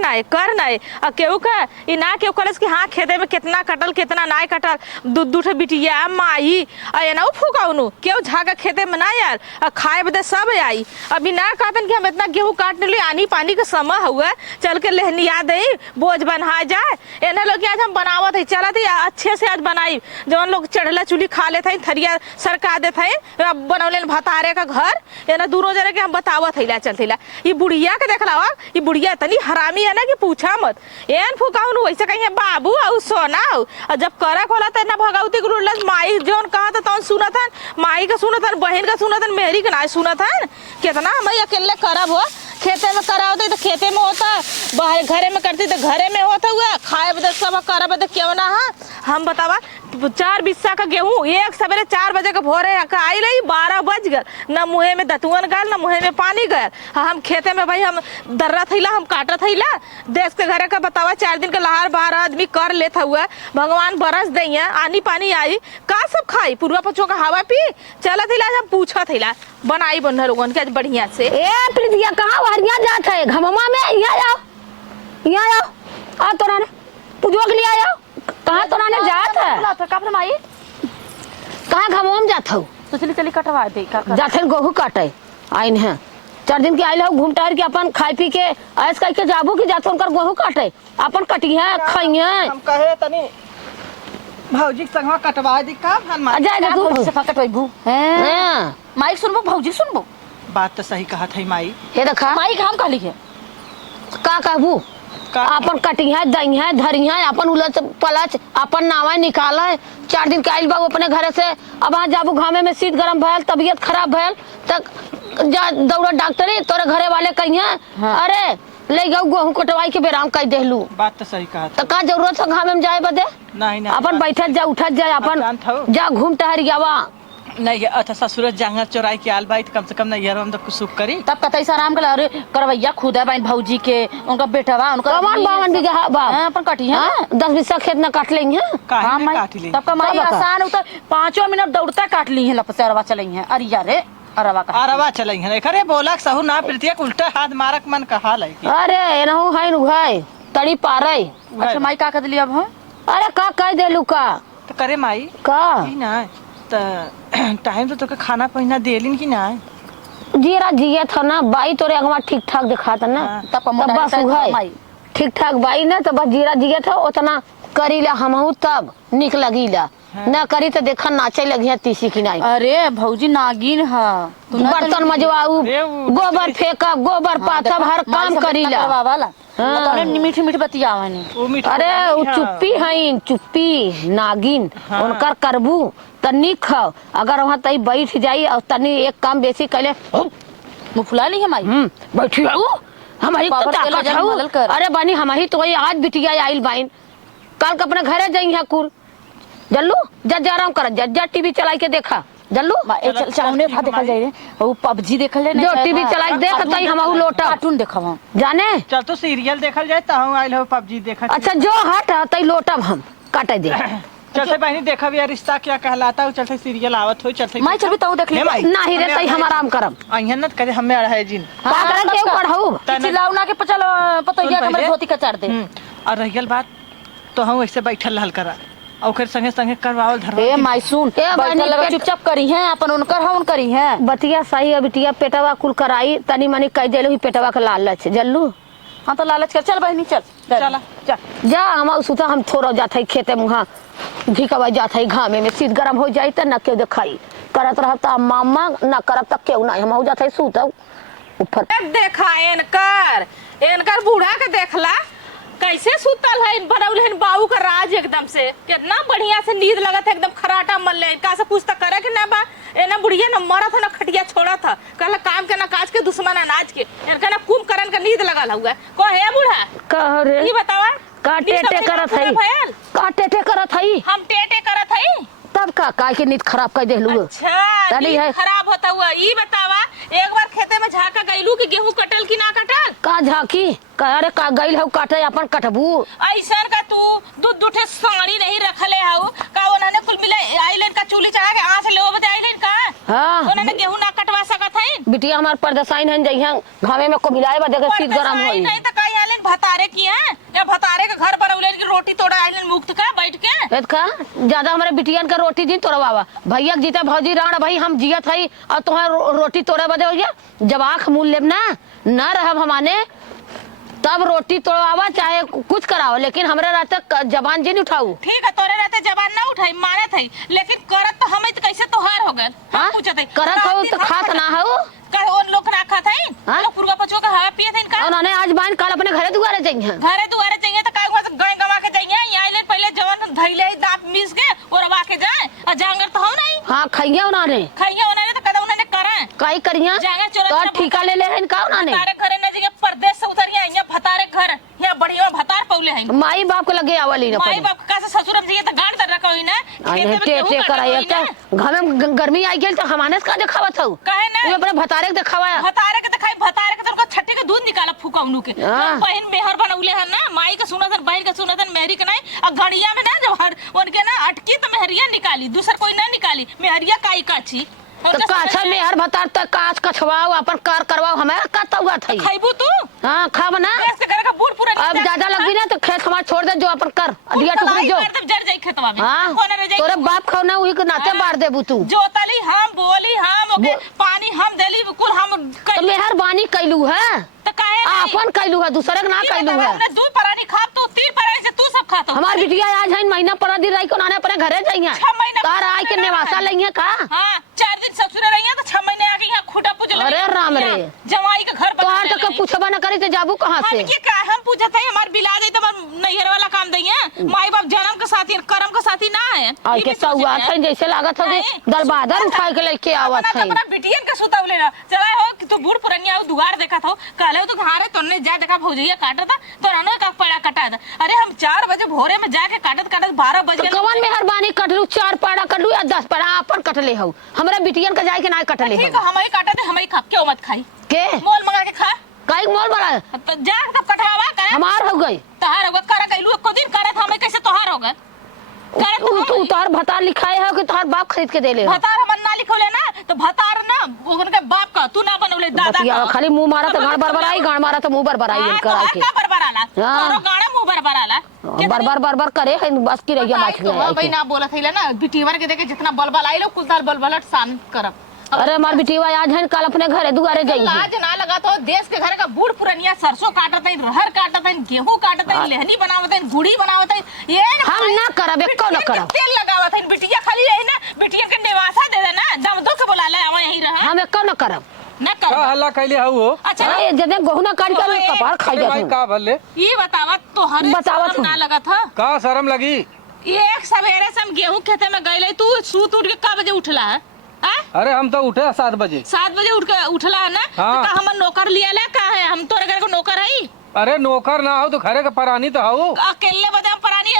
नहीं कर नहीं और केहू का ई ना केहू कलस कि हाँ खेते में कितना कटल कितना ना कटल दू ठे बिटिया माई आ एना फूकाउनु केहू झागा खेते में ना यार और खाए बदे सब आई अभी ना कहतन कि हम इतना गेहूं काटने लिए आनी पानी का समय हुआ चल के लेहनिया दे बोझ बना जाए एना लोग आज हम बनावत है चलत है अच्छे से आज बनाई जौन लोग चढ़ला चूल्ही खा लेते थरिया सरका देते बनौले भतारे का घर एना दूरों जने के हम बतावत है चलते ये बुढ़िया के देखलावा ये बुढ़िया इतनी हरामी है ना कि पूछा मत एन फुकाउन वैसे कहीं बाबू और सोना और जब करा खोला तो ना भगवती गुरुलस माई जोन कहा था तौन सुनत हन माई का सुनत हन बहन का सुनत हन मेहरी का ना सुनत हन कितना हम अकेले करब हो खेते में करा होते तो खेते में होता बाहर घरे में करती तो घरे में होता हुआ खाए बदे सब करा बदे क्यों ना हम बतावा 4 बिस्सा का गेहूं एक सवेरे 4 बजे का भोरे आई रही 12 बज गए न मुँहे में दतुअन गल न मुँहे में पानी गए हम खेते में भाई हम दर्रा थैला हम काटा थैला देश के घरे का बतावा 4 दिन का लहार बाहर आदमी कर लेता हुआ भगवान बरस दैया आनी पानी आई का सब खाई पूर्वा पछुआ का हवा पी चला थैला हम पूछा थैला बनाई बन्ना लोगन के बढ़िया से ए प्रीतिया कहाँ हरिया जात है घममा में यहाँ आओ आ तोरा ने पूजो के लिए आयो कहाँ तोरा ने जात है का माई कहाँ घममा में जात हो तो चली चली कटवा दे का जात है गेहूं काटे आइन है 4 दिन के आइल हो घूम टहर के अपन खाई पी के ऐस कह के जाबू की जात उनकर गेहूं काटे अपन कटिया खाइए हम कहे तनी भौजी संगवा कटवा दी का हन जा जा तू से पकटोइबू हां माई सुनबो भौजी सुनबो बात तो सही कहा थई माई हे देखा माई हम कहली है का कहबू अपन कटिया दइया धरिया अपन उलच पलच अपन नावा निकाला 4 दिन के आइल बाबू अपने घरे से अब वहाँ जाबू घामे में शीत गरम भयल तबीयत खराब भयल तक जा दौड़ा डॉक्टरी तोरे घरे वाले कहिया अरे ले गऊ गेहूं कटवाई के बेराम कह देलू बात तो सही कहा तो का जरूरत है घामे में जाए बदे नहीं नहीं अपन बैठत जा उठत जाए अपन जा घूम टहर जावा नहीं अच्छा ससुर जांगर चोराई के आल बाई कम से कम नहीं यार हम तो कुछ सुख करी तब कतई से आराम कर अरे करवैया खुद है बहन भौजी के उनका बेटवा उनका कमान 52 बीघा बा अपन कटी है 10 बिस्सा खेत न काट लेंगे काहे में काट ली तब का माई आसान उतर 5 मिनट दौड़ता काट ली है लपसेरवा चलई है अरे यार अरवा का अरवा चलई है खरे बोला सहु ना प्रीतिया उल्टा हाथ मारक मन कहा लै अरे एनहु है नु भाई तड़ी पारे अच्छा माई का कर दिली अब हम अरे का कह देलू का तो करे माई का ई ना त टाइम तो तोके खाना पहना देलिन कि ना जीरा जिया था ना बाई तोरे अगवा ठीक ठाक दिखाता ना तब बस है ठीक ठाक बाई ना तो बस जीरा जिया था उतना करीला हमहू तब निक लगीला ना करी तो देखा नाचे लगी तीसी की नहीं अरे भौजी नागिन है बर्तन मजवाऊ गोबर फेंका गोबर पाथब हर काम करीला वाला मीठी मीठी बतियावनी अरे वो चुप्पी है चुप्पी नागिन उनकर करबू तनी खाओ अगर वहाँ तई बैठ जाई और तनी एक काम बेसी कैले मुँह फुला ली है माई बैठी हमारी अरे बनी हमारी तो आज बिटिया आइल बाइन कल के अपने घरे जाई है कुल जल्लू जा आराम कर जा टीवी चलाई के देखा जल्लू चावने भात देखल जाई रे वो पबजी देखल जाई जो टीवी चलाई देख तई हमहु लोटा कार्टून देखब जाने चल तो सीरियल देखल जाए ताहू आइल हो पबजी देखा अच्छा जो हट तई लोटब हम काटे दे चलते बहनी देखा भी रिश्ता क्या कहलाता है चलते सीरियल आवत हो चलते माई चल तो देख ले नहीं रे तई हम आराम करब अहियनत करे हमें अड़े जिन का करे के पढ़ाऊ चिल्लाऊ ना के पचल पतोइया के हमरे धोती का चार दे और रहियल बात तो हम ऐसे बैठल रहल करा और संगे संगे करवावल धरवा ए माई सुन बैठल चुपचाप करी है अपन उनकर है उनकरी है बतिया सही है बिटिया पेटवा कुल कराई तनी मनी कह देलू पेटवा का लालच जल्लू हां तो लालच कर चल बहनी चल चला जा हम सुता हम थोड़ा जात है खेते मुहा धिकवा जात है घामे में शीत गरम हो जाई त न के देखाई करत रहता मामा न करब त केहू नहीं हम जात है सुता ऊपर देखा एनकर बूढ़ा के देखला कैसे सुतल है बनौल है बाऊ का राज एकदम से कितना बढ़िया से नींद लगत है एकदम खराटा मल ले इनका से कुछ तो करे के ना बा एना बुढ़िया न मरा था ना खटिया छोड़ा था कहला काम के ना काज के दुश्मन अनाज के इनका ना कुंभकर्ण का नींद लगल हुआ को है बूढ़ा कह रे ये बतावा का टेटे करत है का टेटे करत है हम टेटे करत है तब का के नींद खराब कर देलू अच्छा नींद खराब होता हुआ ये बतावा एक बार खेते में झाका गइलू कि गेहूं कटल कि ना कटल का झाकी कह रे का गइल हो काटे अपन कटबू ऐसन का तू दूध दूठे साड़ी नहीं रखले हाउ का उन्होंने कुल मिले आइलैंड का चूल्ही चढ़ा के आंच ले बते आइलैंड का हां उन्होंने गेहूं ना कटवा सकत है बिटिया हमार परदसाइन हन जइहा घामे में को मिलाए बा देखे शीत गरम होई नहीं त कई आइलैंड भतारे का ज्यादा हमारे बिटियन का रोटी दिन तोड़वावा भैया जीते भौजी राण भाई हम जियत हई और तुम्हारा रोटी तोड़े बदे हो गया जब आँख मूल लेब ना रहब हमाने तब रोटी तोड़वावा चाहे कुछ कराओ लेकिन हमरे रहते जबान जी नहीं उठाऊ। ठीक है तोरे रहते जबान ना उठाई मानत है लेकिन करत तो हम कैसे तोहार हो गए हम पूछत है करत हो तो खात ना हो का उन लोग ना खात है लोग पुरवा पचो का हवा पिए थे इनका उन्होंने आज बाइन कल अपने घरे दुआरे जाइए घरे दुआरे चाहिए तो काय गए गवा के जाइए यहाँ ले पहले जवान धैले दांत मीस के और रवा के जाए और जांगर तो हो नहीं हाँ खाइए उन्होंने तो कदा उन्होंने करे कई करिया तो ठीका ले ले इनका उन्होंने तारे घरे न जगह परदेश से उतरिया यहाँ भतारे घर यहाँ बढ़िया भतार पौले हैं माई बाप को लगे आवली ना माई बाप का से ससुर जी तो गाड़ कर रखा हुई ना आने टे कराई तो घर में गर्मी आई गेल तो हमाने का देखावत हो काहे ना वो अपने भतारे के देखावा भतारे के दिखाई भतारे के तो छट्टी के दूध निकाला फूकाउनु के बहन मेहर बनौले है ना माई का सुनतन बहन का सुनतन मेहरी के नहीं और घड़िया में ना जब हर उनके ना अटकी तो मेहरिया निकाली दूसर कोई ना निकाली मेहरिया काई काची तो काछा में हर भतार तक काच कछवाओ अपन कार करवाओ हमारा का हुआ था खाइबू तू हां खाब ना ऐसे करे का बूढ़ पूरा अब ज्यादा लगी ना तो खेत हमार छोड़ दे जो अपन कर दिया टुकड़ी जो तब जर जाई खेतवा में हां कोने रह जाई तोरे बाप खौना वही के नाते बार देबू तू जोतली हम बोली हम ओके पानी हम देली कुल हम तो मेहरबानी कैलू है तो काहे अपन कैलू है दूसरे के ना कैलू है हमने दू परानी खा तू तीन परानी से तू सब खाता हमार बिटिया आज है महीना पर दिन रही को नाने अपने घरे जाइए 6 महीना तार आई के निवासा लइए का हां 4 दिन ससुर रहिए तो 6 महीने आके यहां खुटा पूजल अरे राम रे जवाई के घर तोहार तो कब पूछबा ना करी तो जाबू कहां से हम की का हम पूछत है हमार बिला दे तो नैहर वाला काम दइए माई बाप जन्म के साथी कर्म के साथी ना है आई के सौआ है जैसे लागत है दरबादर उठा के लेके आवत है अपना बिटियन के सुतावले ना चला हो कि तू बूढ़ पुरनिया हो दुआर देखत हो कहले तो घारे तोने जा देखा भौजैया काटता तो रनो का पड़ा कटा था अरे हम 4 बजे भोरे में जाके काटत 12 बजे तो कवन मेहरबानी कटलू 4 पाड़ा कटलू या 10 पाड़ा अपन कटले हो हमरा बिटियन के जाए के ना कटले हो ठीक है हमई काटते हमई खा क्यों मत खाई के मोल मंगा के खा काई मोल बड़ा तो जा तब कटवावा करे हमार हो गई तहार होगा करे कैलू को दिन करे हम कैसे तोहार होगा करे तू तार भतार लिखाए हो कि तोहार बाप खरीद के देले हो भतार हम ना लिखोले ना तो भतार ना उनके बाप का तू ना बनौले दादा का खाली मुंह मारा तो गाड़ बरबराई गाड़ मारा तो मुंह बरबराई करा के का बरबराला तोरो गाड़ा मुंह बरबराला बरबर करे बस की रहिया माछ तो भाई ना बोलत हैला ना बिटीवर के देखे जितना बलबल आइलो कुलताल बलबलट शांत करब अरे हमार बिटिया आज है कल अपने घरे दुआरे जाई लाज ना लगा तो देश के घर का बूढ़ पुरनिया सरसों काटत है रहर काटत है गेहूं काटत है लेहनी बनावत है गुड़ी बनावत है ये हम ना करब एको ना करब तेल लगावत है बिटिया खाली यही ना बिटिया के निवासा दे देना दम दो के बुला ले आवा यही रहा हम एको ना करब ना कर का हल्ला कैले हऊ हो अच्छा अरे जदे गहुना काट के कपार खाई भाई जा का भले ये बतावा तो हर बतावत ना लगा था का शर्म लगी एक सवेरे से हम गेहूं खेते में गए तू सूत उठ के का बजे उठला है अरे हम तो उठे 7 बजे 7 बजे उठ के उठला है ना हाँ। तो हम नौकर लिया ले का है हम तोरे घर को नौकर है अरे नौकर ना हो तो घरे का परानी तो हो अकेले बदे परानी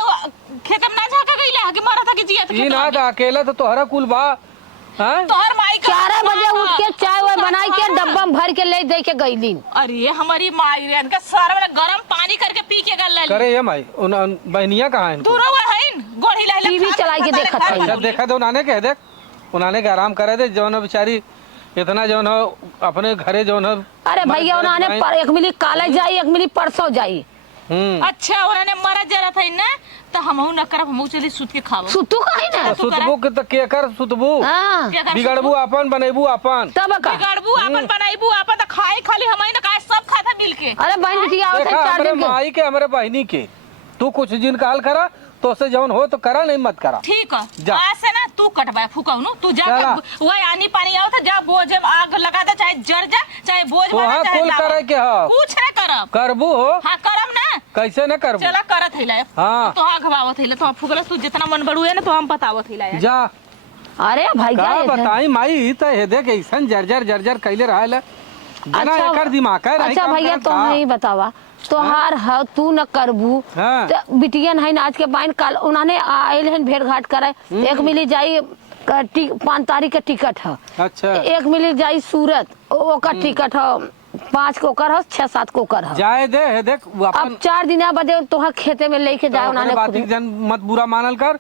खेत में ना जाके गईला है कि मारा था कि जियत ई ना तो अकेला तो तोहरा कुल बा हैं तोहर माई का 4 बजे उठ के चाय वाय बनाई के डब्बा में भर के ले दे के गईली अरे हमारी माई रे इनका सारा वाला गरम पानी करके पी के गल ले करे ये माई उन बहनिया कहां है दूर हुआ है गोड़ी ला टीवी चलाई के देखत है जब देखा तो उन्होंने कह दे उन्होंने के आराम करे दे जौन बेचारी इतना जौन हो अपने घरे जौन हो अरे भैया उन्होंने पर एक मिली काले जाई एक मिली परसों जाई अच्छा उन्होंने मरा जरा था ना तो हमहू न करब हमहू चली सूत के खाव सुतू काहे ना सुतबू के तो के कर सुतबू हां बिगड़बू अपन बनेबू अपन तब का बिगड़बू अपन बनाईबू अपन तो खाई खाली हमई न का सब खाता मिल के अरे बहन बिटिया आवत है देखा 4 हमरे दिन के माई के हमरे बहनी के तू कुछ दिन का हाल करा तो से जौन हो तो करा नहीं मत करा ठीक जा। है आज से ना तू कटवा फुकाउनु तू जा चला। वो आनी पानी आओ था जा बोझ में आग लगा दे चाहे जर जा चाहे बोझ तो बना हाँ चाहे कुल लावा। करे के हो कुछ न करब करबू हो हाँ करब ना कैसे न करबू चला करत हिला हाँ। तो आग भावत हिला तो फुकला तू जितना मन बड़ू है ना तो हम बतावत हिला जा अरे भाई का जा बताई माई त हे देख ऐसन जर्जर कैले रहल जना एकर दिमाग है अच्छा भैया तो नहीं बतावा तोहार ह तू न करबू हाँ। तो बिटियन है आज के बाइन काल उन्होंने आयल है भेड़ घाट करे एक मिली जाई 5 तारीख के टिकट है अच्छा एक मिली जाई सूरत ओकर टिकट है 5 को कर है 6-7 को कर है जाए दे हे देख वो अपन अब 4 दिन बदे तोहर खेते में लेके जाए उन्होंने बात उन्होंने जन मत बुरा मानल कर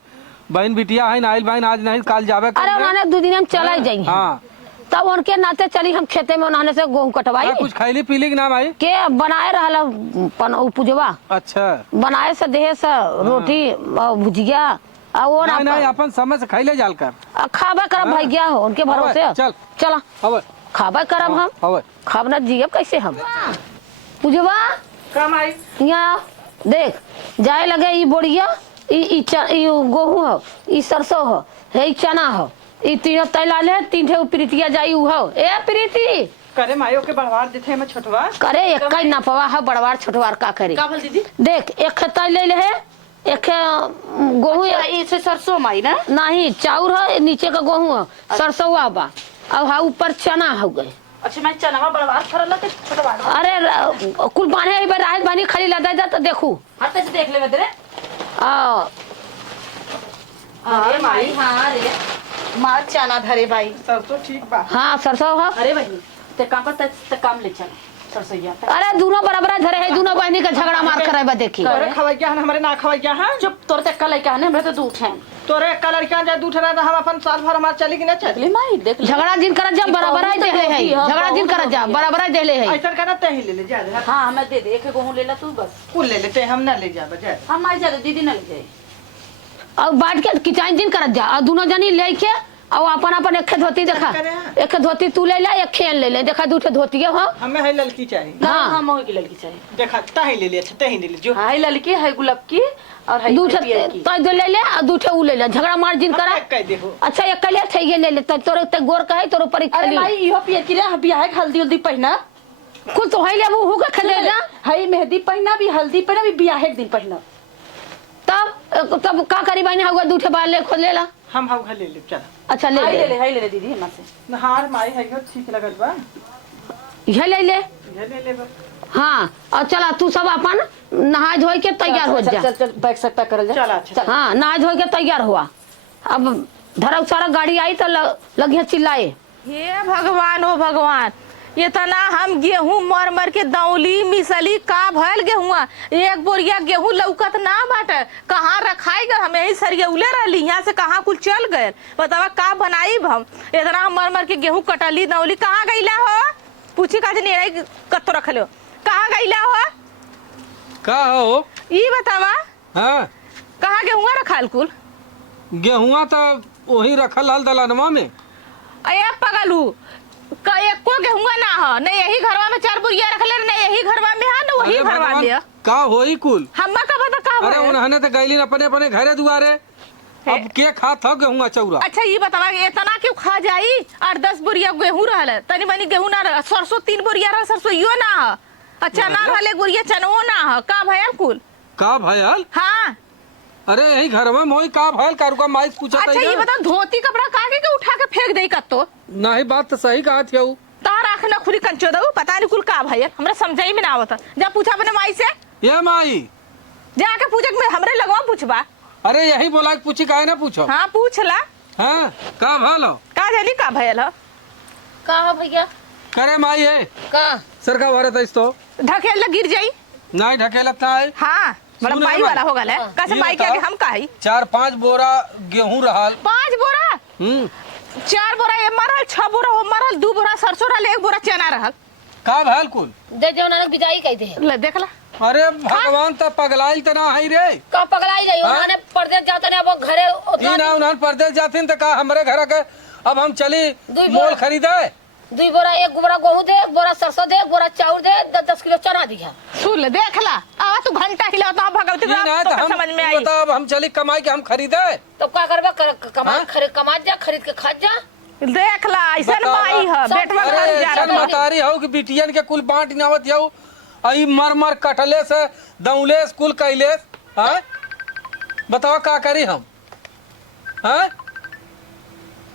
बहन बिटिया है नाइल बहन आज नहीं काल जावे अरे उन्होंने 2 दिन हम चला जाई हाँ तब उनके नाते चली हम खेते में उन्होंने से गेहूं कटवाई कुछ खैली पीली कि ना भाई के बनाए रहला पूजवा अच्छा बनाए से देहे से रोटी भुजिया आ वो ना नहीं अपन समय से खैले जाल कर खाबा करब भाई गया हो उनके भरोसे चल चला हवे खाबा करब हम हवे खाब ना जियब कैसे हम पूजवा कम आई यहाँ देख जाए लगे ई बोरिया ई गेहूं हो ई सरसों हो है ई चना हो ई तीनों तैला ले तीन ठे प्रीतिया जाई उ हो ए प्रीति करे मायो के बढ़वार देथे में छोटवा करे एक ही ना पवा है बड़वार छोटवार का करे का बोल दीदी देख एक खे तैल ले है एक खे गेहूं इसे सरसों माई ना नहीं चाउर है नीचे का गेहूं है सरसों बा और हा ऊपर चना हो गए अच्छा मैं चनावा बड़वार फरल के छोटवा अरे कुल बाने एक बार रात बानी खाली लदा जा तो देखू हाथ से देख ले मेरे आ अरे माई हां रे मां चना धरे भाई सब तो ठीक बा हाँ सरसों है अरे बहनी ते काम पर ते काम ले चल सरसैया अरे दोनों बराबर धरे है दोनों बहनी का झगड़ा मार करे बा देखी तोरे खवाई क्या हमारे ना खवाई क्या है चुप तोर ते कल कहने हमरे तो दूठ है तोरे कलर क्या जाए दूठरा हम अपन साल भर हमार चली कि ना चली ले माई देख ले झगड़ा जिन कर जा बराबर है देले है झगड़ा जिन कर जा बराबर है देले है ऐसा करना ते ही ले ले जा दे हां हमें दे दे एक गेहूं ले ला तू बस कुल ले लेते हम ना ले जा बजा हम आई जा दीदी ना ले जाए और बाट के किचाइन जिन कर जा और दोनों जनी लेके और अपन अपन एक धोती देखा एक धोती तू ले ले एक खेल ले ले देखा दू ठे धोती हो हमें है लड़की चाहिए ना हाँ। हम मोह की लड़की चाहिए देखा ताही ले ले अच्छा ताही ले ले जो हां लड़की है गुलाब की और है दू ठे पियर की तो दो ले ले और दू ठे उ ले ले झगड़ा मार जिन करा कह देखो अच्छा एक ले थे ये ले ले तो तोरे ते गोर कहे तोरे ऊपर अरे माई इहो पियर की रे बियाह के हल्दी हल्दी पहना कुल तो है ले वो का खले ना हई मेहंदी पहना भी हल्दी पहना भी बियाह के दिन पहना तब का करी बहनी हुआ दू ठे बाल ले खोल ले ला हम घर ले ले चल अच्छा ले हाय ले ले दीदी हमरा से नहार माई है ठीक लगल बा ये ले ले ये ले ले बा हाँ और चला तू सब अपन नहा धोई के तैयार हो जा चल चल बैग सकता करल जा चल अच्छा हाँ नहा धोई के तैयार हुआ अब धरक सारा गाड़ी आई तो लगिया चिल्लाए हे भगवान हो भगवान ये तना हम गेहूं मर मर के दौली मिसली का भयल गेहुआ एक बोरिया गेहूं लौकत ना बाटे कहाँ रखाई गए हम यही सरिया उले रहली यहाँ से कहाँ कुल चल गए बतावा का बनाई हम इतना हम मर मर के गेहूं कटली दौली कहाँ गईला हो पूछी का नहीं कत्तो रख लो कहाँ गईला हो का हो ई बतावा हाँ कहाँ गेहुआ रखाल कुल गेहुआ तो वही रखल हल दलानवा में अये पगलू का एको गेहुआ ना हो नहीं यही घरवा में 4 बोरिया रखले नहीं यही घरवा में है ना वही अरे घरवा भगवान, में का होई कुल हम्मा का बता का अरे होए? उन्होंने तो गैली अपने अपने घरे दुआरे अब के खात हो गेहुआ चौरा अच्छा ये बतावा इतना क्यों खा जाई 8-10 बोरिया गेहूं रहल तनी मनी गेहूं ना रह सरसों 3 बोरिया रह सरसों यो ना हो अच्छा ना रहले बोरिया चनो ना हो का भयल कुल का भयल हाँ अरे यही घर में मोई का भयल कारुका माई पूछा अच्छा ये बता धोती कपड़ा काहे के उठा के फेंक देई कत्तो नहीं बात तो सही कहा थी तार आँख ना खुली कंचो दऊ पता नहीं कुल का भयल हमरा समझाई में ना आवत जा पूछा अपने माई से ये माई जाके पूछे में हमरे लगवा पूछबा अरे यही बोला कि पूछी काहे ना पूछो हाँ पूछला हाँ का भल हो का जानी का भयल हो का हो भैया करे माई है का सरका भरे तो तो ढकेल गिर जाई नहीं ढकेलत ना है हाँ बड़ा सुन माई रे वाला माई। हो गल है कैसे ये माई के बताओ। आगे हम काई 4-5 बोरा गेहूं रहल 5 बोरा 4 बोरा ये मरल 6 बोरा हो मरल 2 बोरा सरसों रहल 1 बोरा चना रहल का भल कुल दे जो नानक बिजाई कह दे ले देखला अरे भगवान तो पगलाइल तो ना है रे का पगलाई जाई हाँ? उन्होंने परदेश जाते ने अब घरे ई ना उन्हन परदेश जाथिन तो का हमरे घर के अब हम चली दुई मोल बोरा। खरीदे 2 बोरा 1 बोरा गेहूं दे 1 बोरा सरसों दे 1 बोरा चाउर दे 10 किलो चना दिया सुन ले देखला आवा तू घंटा हिला तो भगवती ई ना तो तो हम समझ में ई आई बता अब हम चली कमाई के हम खरीदे तो का करबे कमा हाँ? खरीद कमा जा खरीद के खा जा देखला ऐसा बतावा। माई है सब- बेटवा अरे घर जा ऐसन रहा मतारी हो कि बिटियन के कुल बांट नावत हो आई मर मर कटले से दौले कुल कैले हाँ बताओ का करी हम हाँ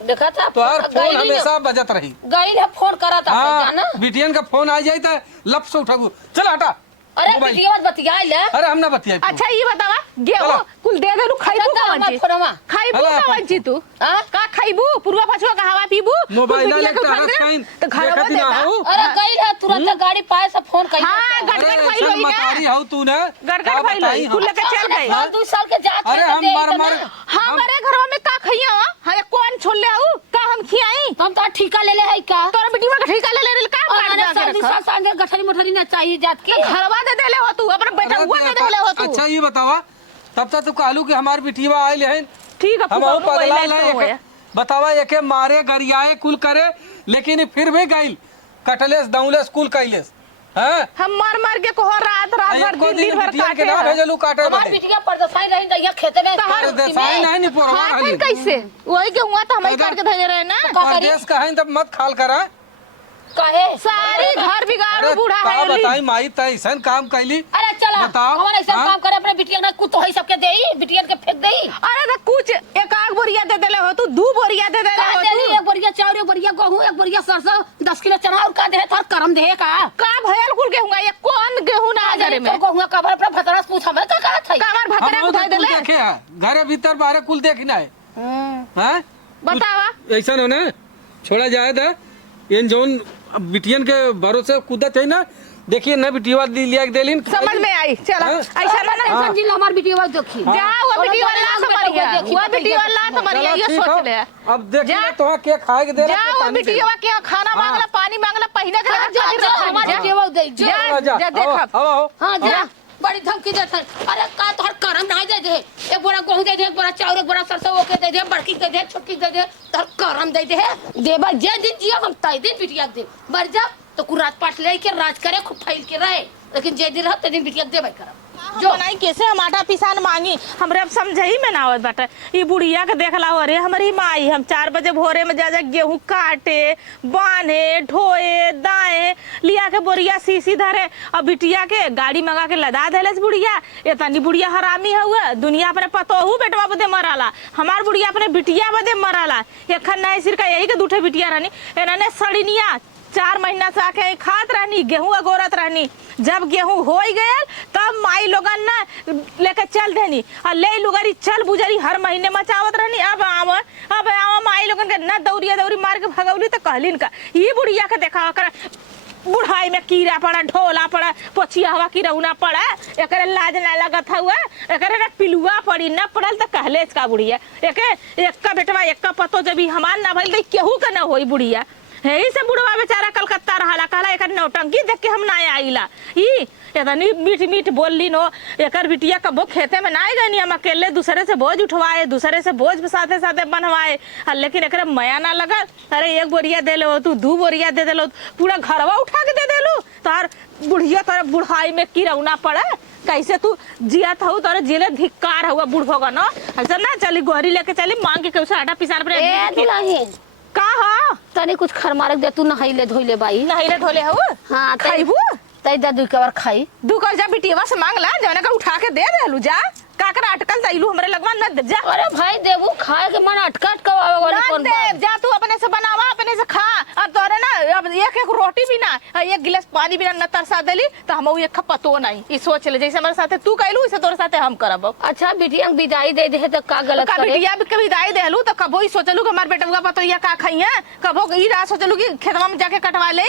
देखा था तो हर फोन हमेशा बजत रही गई है फोन करा था हाँ जाना बिटियन का फोन आ जाए तो लप से उठा चल हटा अरे मोबाइल। बिटिया मत बतिया ले अरे हम ना बतिया अच्छा ये बतावा गेहूं चला। कुल दे दे खाइबू चल, कवन मत जी फोनमा। खाइबू चला, कवन जी तू हाँ? का खाइबू पुरवा पछवा का हवा पीबू मोबाइल कुल ले बिटिया के तारा उठा दे, साइन तो घर में देखत ना देता हो अरे गई है तुरंत गाड़ी पाए से फोन कई हाँ अरे गड़गड़ भाई ऐसन लोई मतारी ना हो तू ने गड़गड़ भाई लोई कुल लेके चल गए साल 2 साल के जात अरे हम मर मर हमारे घरवा में का खइया हां कौन छोड़ ले आऊ का हम खियाई हम तो ठिका ले है का तोरा बेटीवा का ठेका ले ले का और काट साल 2 के साल संगे गठरी मोठरी ना चाहिए जात के घरवा दे देले हो तू अपना बेटा हुआ दे देले हो तू अच्छा ये बतावा तब तक तो कहलू कि हमार बिटिया आइल है ठीक है हम फूका और उनु, वही पगला लायक तो ले होया। बतावा एके मारे गरियाए कुल करे लेकिन फिर भी गइल कटलेस दौलेस कुल कैलेस हैं हम मार मार के कोहर रात भर एको दिन भर बिटिया के काटे ना हैं। भेजलू काटे हमार बदे बिटिया परदसाई रही दैया खेते में तहार देसाई नहीं नि पोरवा हाँ, हली फिर कैसे वही के हुआ तो हमें दादा- काट के धरे रहे ना का करी? परदेश कहीं तब मत खाल करा काहे सारी घर बिगाड़ू बूढ़ा का है बताई माई त ऐसन काम कैली अरे चला बताओ, हमारे ऐसा हाँ? काम करे अपने बिटिया ना कुछ तो है सबके देई बिटिया के फेंक देई अरे तो कुछ एक आग बोरिया दे देले हो तू 2 बोरिया दे देले का हो देली तू एक बोरिया चाउर एक बोरिया गेहूं एक बोरिया सरसों 10 किलो चना और का दे थार करम दे का का भयल कुल गेहूं ये कौन गेहूं ना घरे में तो गेहूं का अपने भतरा से पूछा मैं का कहत है कामर भतरे हम को धोई कुल देले देखे है घरे भीतर बाहर कुल देखना है हैं बतावा ऐसा हो ना छोड़ा जाए था इन जोन बिटियन के भरोसे कूदत है ना देखिए ना बिटिया लिया के देलिन समझ में आई चलो हाँ? ऐसा ना ना टेंशन जिला हमार बिटिया देखी जाओ वो बिटी वाला तो मरिया वो बिटी वाला तो मरिया चलो, ये ठीक सोच हो। ले अब देखिए जा। तो के खाए के दे रहा जाओ वो बिटी वा के खाना मांगला पानी मांगला पहिने के लगा जा जा हमार बिटिया दे जा जा देख आओ हां जा बड़ी धमकी देत है अरे का तोहर करम नहीं दे दे एक बोरा गेहूं दे दे एक बोरा चाउर एक बोरा सरसों ओके दे दे बड़की दे दे छोटकी दे दे तोहर करम दे दे देबा जे दिन जिया हम तई दिन बिटिया दे मर जा तो कुरात पाट ले के राज करे खूब फैल के रहे लेकिन जे दिन रह ते दिन बिटिया देबे करम जो नहीं कैसे हम आटा पिसान मांगी हमरे अब समझई में ना आवत बाटे ई बुढ़िया के देखला हो रे हमारी माई हम 4 बजे भोरे में जा गेहूं काटे बांधे ढोए दाए लिया के बोरिया सीसी धरे और बिटिया के गाड़ी मंगा के लदा देलेस बुढ़िया इतनी बुढ़िया हरामी हुआ दुनिया अपने पतोहू बेटवा बदे मराला हमार बुढ़िया अपने बिटिया बदे मराला एखन नहीं सिर का यही के दूठे बिटिया रहनी एने सड़िनिया 4 महीना से आके खात रहनी गेहूं अगोरत रहनी जब गेहूं हो गया तब माई लोगन ना लेके चल देनी और ले लुगरी चल बुजरी हर महीने मचावत रहनी अब आवा माई लोगन के ना दौड़िया दौड़ी मार के भगौली तो कहलिन का ये बुढ़िया के देखा कर बुढ़ाई में कीड़ा पड़ा ढोला पड़ा पोछिया हवा की रौना पड़ा एकरे लाज ना लगत हुआ एकरे ना पिलुआ पड़ी ना पड़ल तो कहले इसका बुढ़िया एक का बेटवा एक का पतो जब हमार ना भइल केहू का ना होई बुढ़िया यही से बुढ़वा बेचारा कलकत्ता रहला कहला एकर नौटंकी देख के हम ना आइला ई इतनी मीठ मीठ बोलली नो एकर बिटिया कबो खेते में ना गई हम अकेले दूसरे से बोझ उठवाए दूसरे से बोझ साथे साथे बनवाए लेकिन एकरे मया ना लगा अरे 1 बोरिया दे लो तू 2 बोरिया दे देलो पूरा घरवा उठा के दे देलू तार बुढ़िया तार बुढ़ाई में की रौना पड़ा कैसे तू जिया था तोरे जिले धिक्कार हुआ बुढ़ो का ना ऐसा ना चली गोरी लेके चली मांग के कैसे आटा पिसान पर ए दुलाही का हा तनी कुछ खरमारक दे तू नहाइले धोइले बाई नहिले धोले हो हां खाइबू तई दा दुई कवर खाई दू कर जा बिटिया से मांगला जौना का उठा के दे देलू जा काकर अटकल तैलू हमरे लगवा न दे जा अरे भाई देबू खाए के मन अटकट कवावे वाली ना कौन दे बात जा तू अपने से बनावा अपने से खा अब तोरे ना अब एक रोटी भी ना 1 गिलास पानी भी ना तरसा देली तो हम एक खा पतो नहीं ई सोच ले जैसे हमारे साथे तू कहलू इसे तोरे साथे हम करब अच्छा बिटिया के विदाई दे दे तो का गलत का करे बिटिया भी कभी दाई देलू तो कबो ही सोचलू कि हमार बेटवा पतो या का खइया कबो ई रा सोचलू कि खेतवा में जाके कटवा ले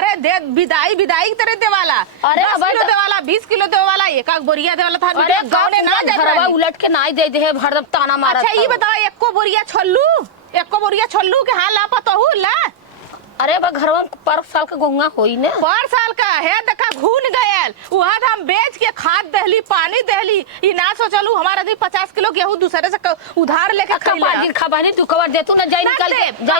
अरे दे विदाई विदाई तरह देवाला अरे 10 अब किलो देवाला 20 किलो देवाला एक बोरिया देवाला था अरे बिटिया गाँव ने ना जात घरवा रहनी। उलट के नाई दे दे हरदम ताना मारत अच्छा ये बताओ एको बोरिया छोल्लू के हाँ लापा तो हूँ ला अरे बा घरवा में पर साल का गोंगा होई ने 4 साल का है देखा घून गयल वहाँ हम बेच के खाद दहली पानी दहली ई ना सोचलू हमारा दी 50 किलो गेहूं दूसरे से उधार लेके खइला बाजी खबानी तू कवर दे तू ना जाई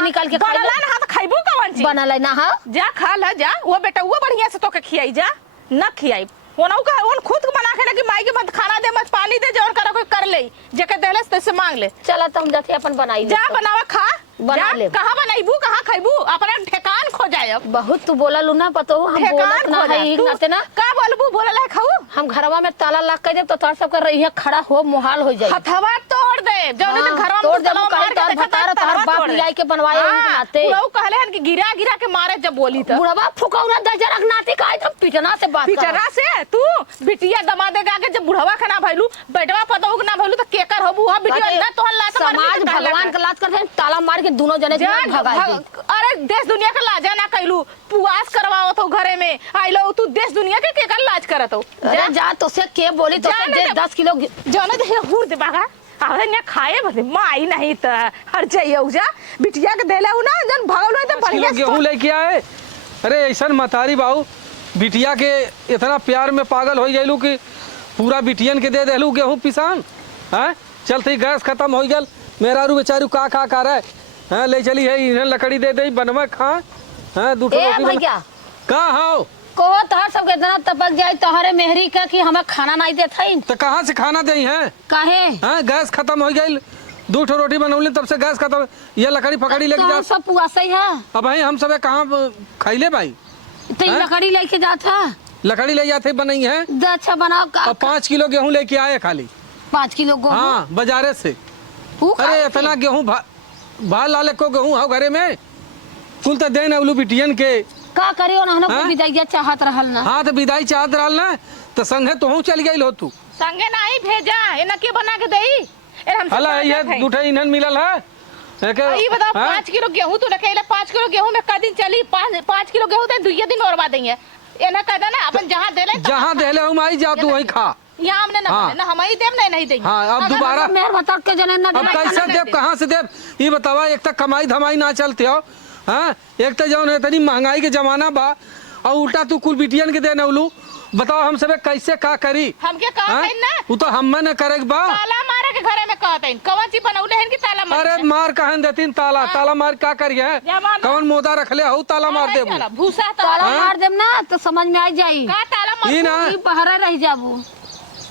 निकाल के बनला ना हाथ खइबू कवन चीज बनला ना हां जा खा ला जा वो बेटा वो बढ़िया से तोके खियाई जा न खियाई ओनऊ का ओन खुद को बना के ना कि माई के मत खाना दे मत पानी दे जौन करा कोई कर ले जेके देलस तैसे मांग ले चला तुम जाके अपन बनाई जा बनावा खा बना जा ले। कहां बनाईबू कहां खइबू अपने ठेकान खो जाए बहुत तू बोला लू ना पतो हम बोलत ना है नाते ना का बोलबू बोलला है खाऊ हम घरवा में ताला लग के दे तो तोर सब कर रही है खड़ा हो मुहाल हो जाए हथवा तोड़ दे जौन तो घरवा में तोड़ दे तलवा मार के देखा तार तार बाप लाई के बनवाए नाते वो कहले हन कि गिरा गिरा के मारे जब बोली त बुढ़वा फुकौना दजरक नाते का एकदम पिटना से बात कर पिचरा से तू बिटिया दमा देगा के जब बुढ़वा खाना भइलू बेटवा पतोह ना भइलू त केकर होबू हा बिटिया ना तोहर लात समाज भगवान का लात करते ताला मार के दोनों जने अरे देश दुनिया का लाजा ना कैलू पुआस करवाओ तो घरे में आइलो तू देश दुनिया के केकर लाज करत हो अरे जा तो से के बोली तो जा दे ना 10 किलो जाने दे हुर दे बागा अरे ने खाए बदे माई नहीं त हर जाइए जा बिटिया के देले उ ना जन भगवलो त बढ़िया गेहूं लेके आए अरे ऐसा मतारी बाबू बिटिया के इतना प्यार में पागल हो गइलू कि पूरा बिटियन के दे देलू गेहूं पिसान हैं चल थी गैस खत्म हो गल मेरा रू बेचारू का करे हाँ ले चली है इन्हें लकड़ी दे दे बनवा खा हाँ दूठो ए रोटी बना भैया का हो को तोहर सबके इतना तपक जाए तोहरे मेहरी का कि हमें खाना नहीं देत हई तो कहाँ से खाना दे हैं काहे हाँ गैस खत्म हो गई दूठो रोटी बनौली तब से गैस खत्म ये लकड़ी पकड़ी लेके तो जा सब पुआसा ही है अब भाई हम सब कहाँ खैले भाई तो ये हैं? लकड़ी लेके जाता लकड़ी ले जाते बनाई है अच्छा बनाओ और 5 किलो गेहूं लेके आए खाली 5 किलो गेहूं हाँ बाजारे से ऊ अरे खाए इतना गेहूं भाल लाले को गेहूं हो घरे में कुल तो देन अवलू बिटियन के का करियो ना हम हैं? कोई विदाई चाहत रहल ना हाँ तो विदाई चाहत रहल ना तो संगे तोहू चल गई हो तू संगे नहीं भेजा एना के बना के देई ए हमसे हला बात ये है। दूठे इन्हन मिलल है ये बताओ हाँ? 5 किलो गेहूं तू रखेला 5 किलो गेहूं में का दिन चली 5 किलो गेहूं तो 2 दिन और बाद देंगे एना कहदा ना अपन जहां देले जहाँ देले हम आई जा तू वहीं खा यहाँ हमने ना हाँ। बने, ना हमारी देम नहीं देंगे हाँ अब दोबारा मेहर बता के जने ना अब देना कैसे खाना। देव कहाँ से देव ये बतावा एक तक कमाई धमाई ना चलते हो हाँ एक तो जौन है इतनी महंगाई के जमाना बा और उल्टा तू कुल बिटियन के देने उलू बताओ हम सब कैसे का करी हमके कहत हाँ? है ना वो तो हम ने करे बा ताला मारे के घरे में कहत है कौन सी बनौले हैं कि ताला मारे अरे मार कहन देतीन ताला ताला मार का करिए जमाना। कौन मोदा रखले हो ताला मार देबू भूसा ताला ताला मार देम ना तो समझ में आ जाई का ताला मार ई ना ई बहरा रह जाबू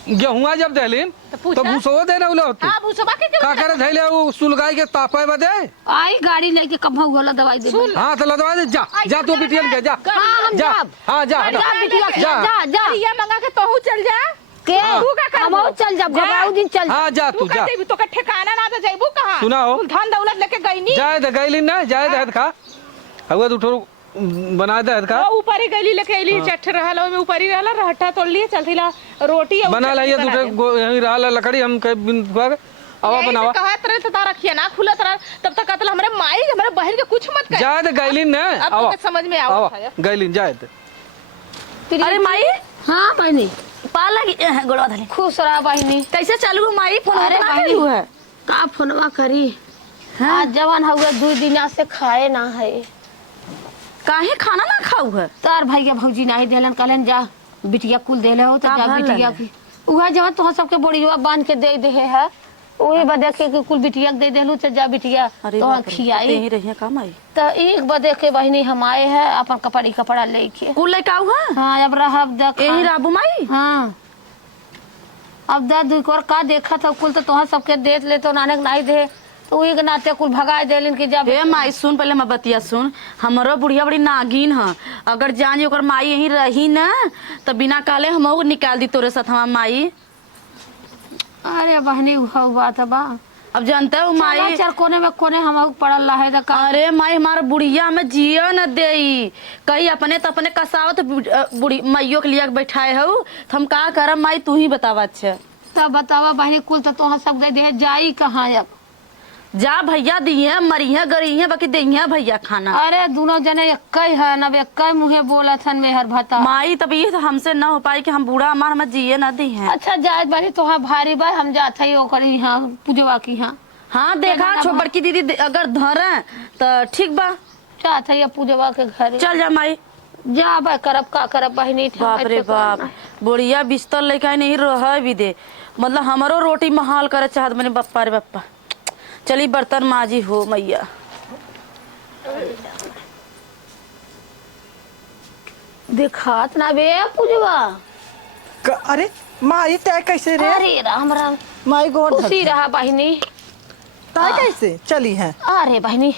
गेहुआ जब देलिन तो पूछा। तो भूसो देने उले होते हां भूसवा के का करे धैले वो सुलगाई के तापे बदे आई गाड़ी लेके कब होला दवाई दे हाँ तो लदवा दे जा जा तू बिटियन के जा हाँ हम जा जाब हाँ जा जा बिटिया के, जा जा जा ये मंगा के तोहू चल जा के तू का करबू? हम चल जा घबराऊ दिन चल हाँ जा तू तू का जा देबी तो का ठिकाना ना तो जाइबू कहां सुना हो। धन दौलत लेके गईनी जाए दे गईलिन ना जाए दे खा हवा तू ठोर बना दे खा वो ऊपर ही गईली लेके आईली चट्ठ रहल ओमे ऊपर ही रहल रहटा तोड़ लिए चलतीला रोटी और बना चटनी लिया बना दूठे दे। यहीं रहा लकड़ी हम के आवा यही बनावा से कहत रहे तो तारा रखिए ना खुलत रहा तब तक कहतला हमरे माई हमरे बहन के कुछ मत कर जाए दे गईलिन ना अब आवा तो समझ में आवा आवत है गईलिन जाए दे अरे माई हां बहनी पा लगी गोड़वा धले खुश रहा बहनी कैसे चालू है माई फोन अरे उठा बहनी चालू है का फोनवा करी आज जवान हुआ 2 दिन से खाए ना है काहे खाना ना खाऊ है तार भैया भौजी नहीं देलन कहलन जा बिटिया कुल देले हो तो का जा भर बिटिया लेले? की उहा जवन तो सबके बोड़ीवा बांध के दे दे है ओही बदे के कुल बिटिया के दे देलू तो जा बिटिया अरे तो बाप रे, खियाई यहीं रही है का माई तो एक बदे के बहनी हम आए हैं अपन कपड़ा लेके कुल लेके आऊ है हाँ अब रहब देख यहीं राबू माई हाँ अब दा दुख और का देखा था कुल तो तोहर सबके देत ले तो नानक नहीं दे तो वही के नाते कुल भगा देलिन कि जब ए माई सुन पहले मैं बतिया सुन हमरो बुढ़िया बड़ी नागिन है अगर जान ओकर माई यहीं रही ना तो बिना काले हम निकाल दी तोरे साथ हमार माई अरे बहनी हुआ बात बा अब जानते हो माई चार कोने में कोने हम पड़ल रहे तो का अरे माई हमारा बुढ़िया में जियो न देई कहीं अपने तो अपने कसावत बुढ़ी माइयो के लिए बैठाए हो तो हम का करब माई तू ही बतावा अच्छे तब बतावा बहनी कुल तो तोहर सब दे दे जाई कहाँ अब जा भैया दिए मरिए गरीए बाकी दिए भैया खाना अरे दोनों जने एक है न एक मुहे बोला थन मेहर भता माई तब ये तो हमसे न हो पाई कि हम बूढ़ा हमार हमें जिए न दी हैं अच्छा जाए बहनी तोहर भारी बा हम जात है ओकर यहाँ पूजवा की यहाँ हाँ देखा छो बड़की दीदी अगर धरे तो ठीक बा जात है पूजवा के घर चल जा माई जा बा करब का करब बहनी बाप रे बाप बुढ़िया बिस्तर लेके नहीं रह भी दे मतलब हमारो रोटी महाल करे चाहत मैंने बप्पा रे बप्पा चली बर्तन माजी हो मैया दिखात ना बे पूजवा अरे माई तय कैसे रे अरे राम राम माई गोड़ खुशी रहा बहनी तय कैसे चली है अरे बहनी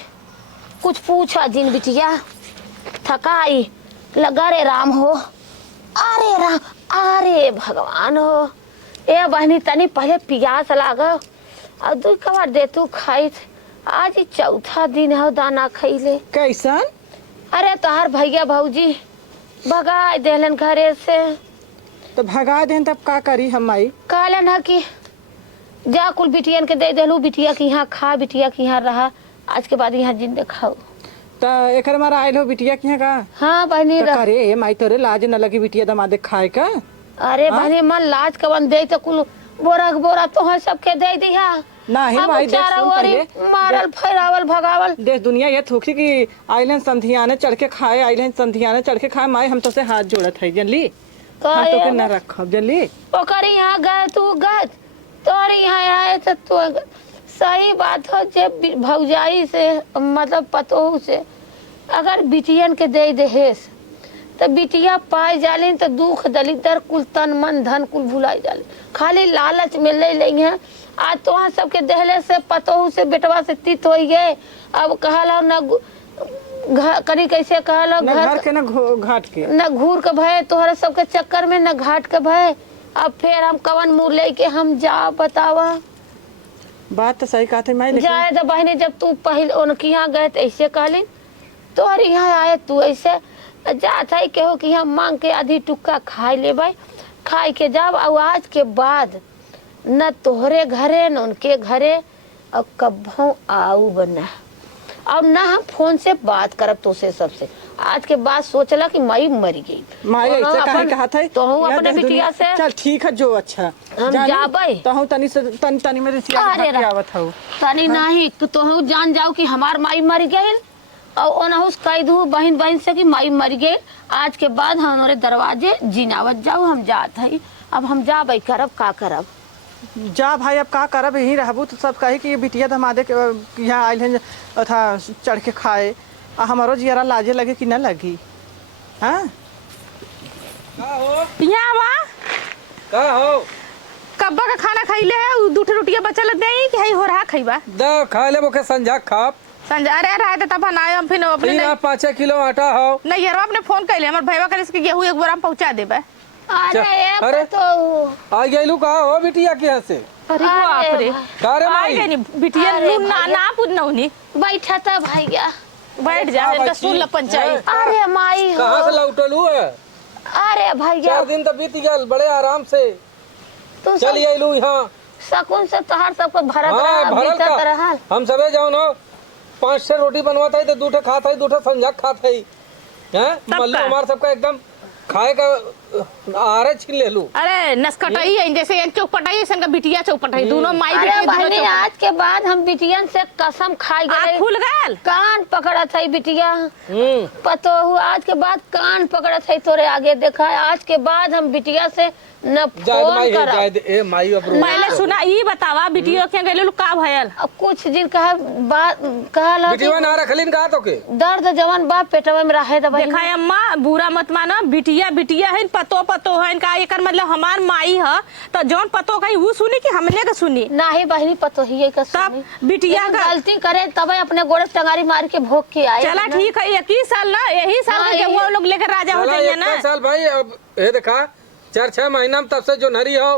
कुछ पूछा जिन बिटिया थकाई लगा रे राम हो अरे राम अरे भगवान हो ए बहनी तनी पहले पियास लागो और दू कबार दे तू खाई आज ही चौथा दिन है दाना खैले कैसन अरे तोहार भैया भौजी भगा देलन घरे से तो भगा दें तब का करी हम माई कहलन है कि जा कुल बिटियन के दे देलू बिटिया के यहाँ खा बिटिया के यहाँ रहा आज के बाद यहाँ जिंदे खाओ तो एक मारा आयल हो बिटिया के यहाँ का हाँ बहनी तो करे माई तोरे लाज न लगी बिटिया दमादे खाए का अरे बहनी मन लाज कवन दे तो कुल बोरा के बोरा तोहर सबके दे दिया नाही अब माई देख चारों सुन ओरी पहले मारल फैरावल भगावल देश दुनिया ये थोकी कि आइलन संधियाने चढ़ के खाए आइलन संधियाने चढ़ के खाए माई हम तो से हाथ जोड़त है जनली हम तो के न रखब जनली ओकर यहाँ गए तू गए तोर यहाँ आए तो सही बात हो जब भौजाई से मतलब पतोह से अगर बिटियन के दे देहेस तो बिटिया पाए जाले तो दुख दलिदर कुल तन मन धन कुल भुलाई जाले खाली लालच में ले लेंगे हैं। आज तो वहाँ सबके दहले से पतोह से बेटवा से तीत हो गए। अब कहला न करी कैसे कहला न घर के न घाट के न घूर के भय तोहरे सबके चक्कर में न घाट के भय। अब फिर हम कवन मुँह लेके हम जा बतावा। बात तो सही कहा थे मैं लेकिन जाए तो बहने जब तू पहले उनके यहाँ गए तो ऐसे कहलिन तोहर यहाँ आए तू ऐसे जात है केहू कि हम मांग के आधी टुक्का खाए लेबै खाए के जाब। और आज के बाद न तोहरे घरे न उनके घरे और कब्बों आऊ बना और न हम फोन से बात करब तो से सबसे। आज के बाद सोचला कि मई मरी गई माई और ऐसे काहे अपन- कहा था तो हम यह अपने देख बिटिया दुनिया- से चल ठीक है जो अच्छा हम जानी, जाबै। तो हम तनी से तनी में रिसिया अरे के आवत हूँ तनी नहीं तो हम जान जाओ कि हमार माई मर गई और ओनहुस कह दू बहन बहन से कि माई मर गई। आज के बाद हमारे दरवाजे जिनावत जाओ हम जात है। अब हम जाबै करब का करब। जा भाई अब का करब यही रहबू तो सब कही कि ये बिटिया दमादे के यहाँ आयल हैं था चढ़ के खाए आ हमारो जियरा लाजे लगे कि न लगी। हाँ का हो यहाँ बा का हो कब्बा का खाना खैले है उ दूठे रोटियां बचल दे कि हई हो रहा खैबा द खा ले मोके संझा खाप संजय अरे रहे तो तब बनाए हम फिर अपने तीन नहीं 5 किलो आटा हो नहीं यार अपने फोन कैले हमर भैया करे कि गेहूं एक बोरा में पहुंचा देबे। अरे अरे। तो आ गइलू का हो बिटिया के यहाँ से अरे बाप रे का रे आ माई गई नी बिटिया अरे नू ना भैया। ना पूछनौनी बैठा था भैया। बैठ जा हाँ, इनका बच्ची। सुन ल पंचायत। अरे माई हो कहाँ से लौटलू है अरे भैया 4 दिन तो बीत गया बड़े आराम से तू चल आइलू यहाँ। शकुन से तोहार सबको भरत हाँ रहा भरल बीतत रहल। का हम सबे जाओ ना 5 रोटी बनवाता है तो दूठे खाता है दूठे संझा खाता है हैं मल्लू का? हमार सबका एकदम खाए का आहार छीन ले लू। अरे नसकटई है जैसे एक चौपटाई सन का बिटिया चौपटाई दोनों माई अरे बेटी दोनों बहनी चौपटाई। आज के बाद हम बिटियन से कसम खाई आँख गए। खुल गल कान पकड़ा था बिटिया पतो हुआ आज के बाद कान पकड़ा था तोरे आगे देखा है। आज के बाद हम बिटिया से न जायद फोन माई है करब। जायद ए माई अब रो पहले सुना ई बतावा बिटिया के गेलू का भयल अब कुछ दिन कहा बात कहला कि बिटिया ना रखलिन का तो के दर्द जवान बाप पेटवा में रहे तो देखा है अम्मा बुरा मत मानो बिटिया बिटिया है पतो पतो है का एकर मतलब हमार माई है तो जौन पतो कही वो सुनी कि हमने का सुनी ना ही बहनी पतो ही का तब सुनी। बिटिया लेकिन का गलती करे तब अपने गोड़े टंगारी मार के भोग के आए। चला ठीक है 21 साल ना यही साल हाँ, में यही- वो लोग लेकर राजा हो चला जाएंगे एक ना। साल भाई अब ये देखा 4-6 महीना में तब से जो नरी हो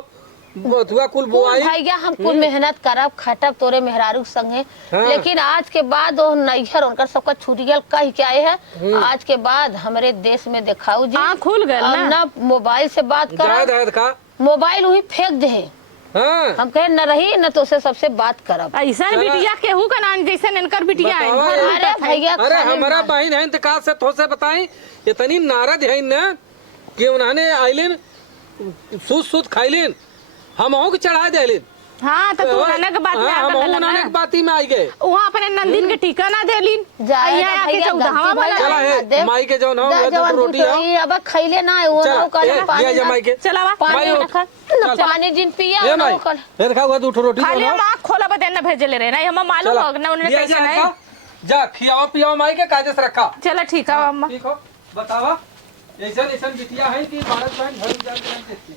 बथुआ कुल कुल बुआई भैया हम कुल मेहनत करब खटब तोरे मेहरारू संगे। हाँ। लेकिन आज के बाद वो नैहर उनकर सबका छूट गया कह के आए है। आज के बाद हमारे देश में दिखाऊ जी आँख खुल गए अब ना ना मोबाइल से बात जायद कर है का मोबाइल वही फेंक दे। हाँ हम कहे न रही न तो से सबसे बात करब। ऐसा चला। बिटिया केहू का नाम जैसे इनकर बिटिया है बतावा घर ये। लूटत अरे है। भैया अरे खाली हमारा मार। बहन है इंतकाल से तो से बताई इतनी नारद है न कि उन्होंने आइलिन सूत खाइलिन हम के चढ़ा देलिन। हाँ तो तू कहने के बात में हम आकर उन्होंने लगा के बाती में आई गए। वहाँ अपने नंदीन के टीका ना देलीन जाए यहाँ ना आके भैया, 14वां गलती वाला भइल। चला है दे- माई के जौन हो जा जवान रोटी दूसरा हो ये अब खैले ना है वो चल, ना कल ए, लिया जा माई के। चला वा पानी माई, रखा चल। पानी जिन पिया ए ना माई वो कल ये देखा हुआ दूठो रोटी खाली जौन हम हो। आँख खोला बदे न भेजले रहे ना हमें मालूम चला, हो ना उन्होंने लिया कैसे जा नहीं रखा। जा खियाओ पियाओ माई के काजे से रखा चला ठीक है अम्मा ठीक हो बतावा ऐसा बिटिया है कि भारत बहन घर जा के नहीं देती।